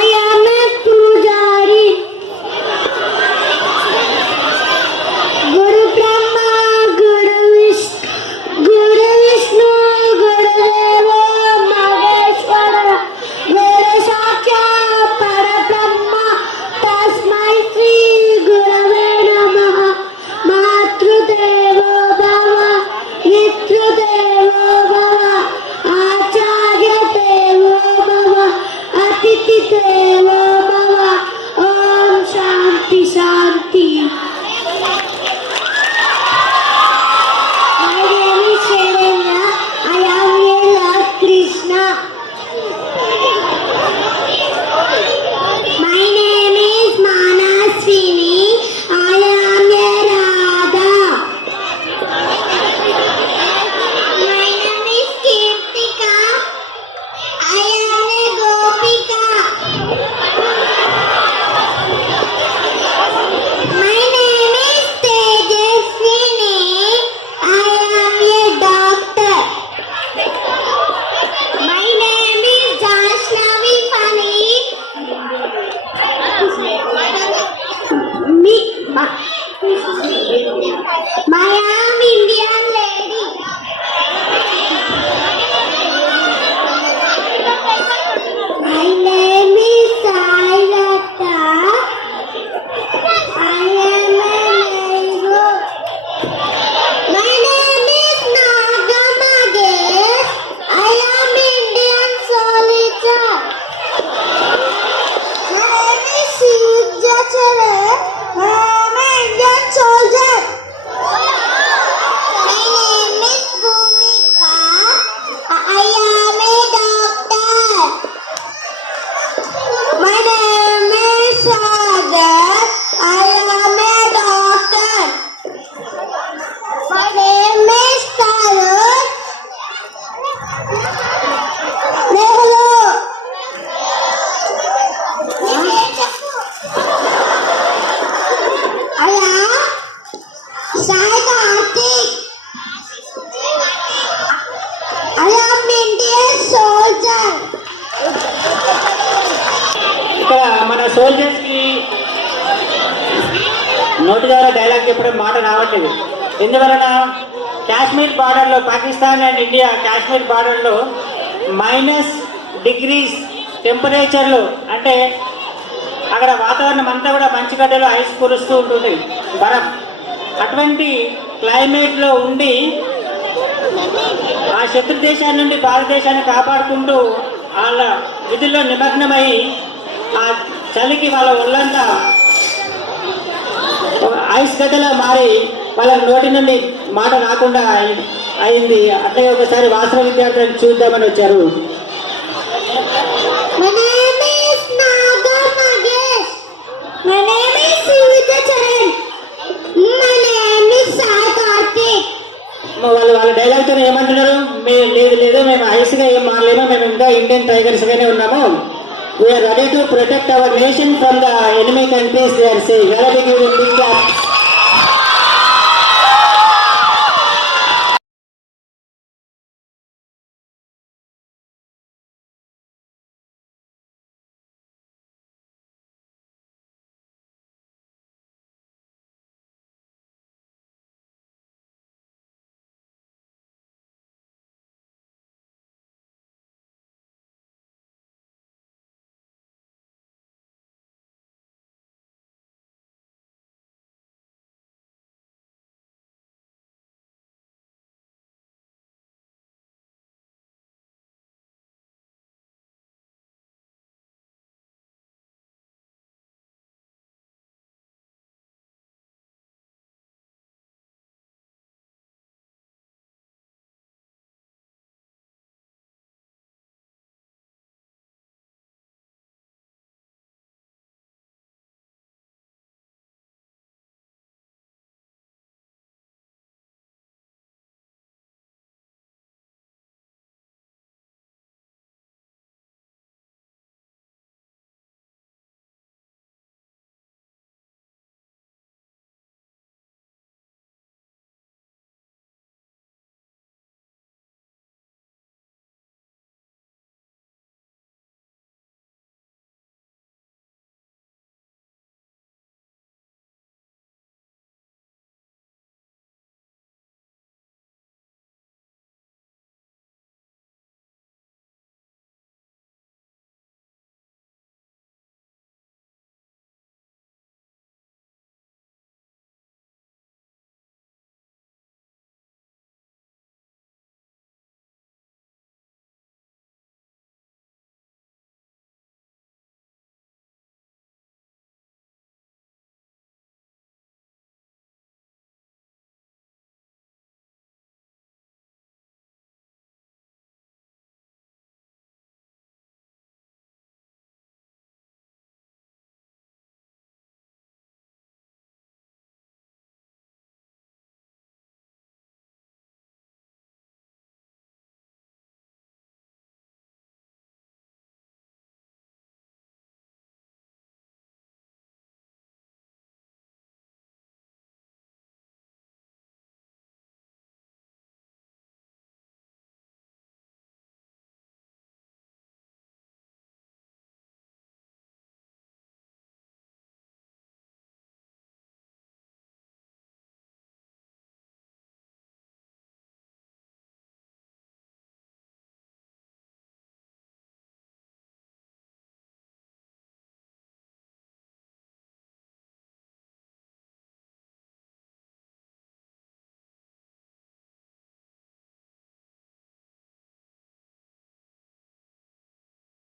I am a Pujari. Guru Brahma, Guru Vishnu, Guru Deva, Maheshwara, Guru Sakshat Parabrahma, Tasmai Shri Gurave Namaha. Matrudevo Bhava, Pitrudevo Bhava, Acharya Devo Bhava, Atithi Devo Bhava. Om Shanti Shanti. My name is Sharanya. I am a Lord Krishna. My name is Manaswini. I am a Radha. My name is Kirtika. I am a Gopika. My name is Tejaswini. I am a doctor. My name is Jashnavi Fani. I am Indian lady. My name is Sairata. I am a mango. My name is Nagamagesh. I am Indian soldier. My name is Sujachara. I am an Indian soldier. My name is Bhumika. I am a doctor. My name is Sagar. I am a doctor. My name is Karun. Nehru. I am Sai Karthik. I am Indian soldier. ఇక్కడ మన సోల్జర్స్ కి నోటి ద్వారా డైలాగ్ చెప్పడం మాట రావట్లేదు. ఎందువలన కాశ్మీర్ బార్డర్లో పాకిస్తాన్ అండ్ ఇండియా కాశ్మీర్ బార్డర్లో -డిగ్రీస్ టెంపరేచర్లు, అంటే అక్కడ వాతావరణం అంతా కూడా మంచుగడ్డలో ఐస్ కురుస్తూ ఉంటుంది, బరఫ్. అటువంటి క్లైమేట్లో ఉండి ఆ శత్రు దేశాన్ని నుండి భారతదేశాన్ని కాపాడుకుంటూ వాళ్ళ విధుల్లో నిమగ్నమై ఆ చలికి వాళ్ళ ఒళ్ళంతా ఐస్ గడ్డలా మారి వాళ్ళ నోటి నుండి మాట రాకుండా అయింది. అట్లే ఒకసారి వాసన విద్యార్థులను చూద్దామని వచ్చారు. My name is Nagamagesh. My name is Sujachara. My name is Sai Karthik. వాళ్ళ డైలాగ్తో ఏమంటున్నారు? లేదు మేము ఐస్గా ఏం మారలేము, మేము ఇంకా ఇండియన్ టైగర్స్ గానే ఉన్నాము. We are ready to protect our nation from the enemy countries. They are saying.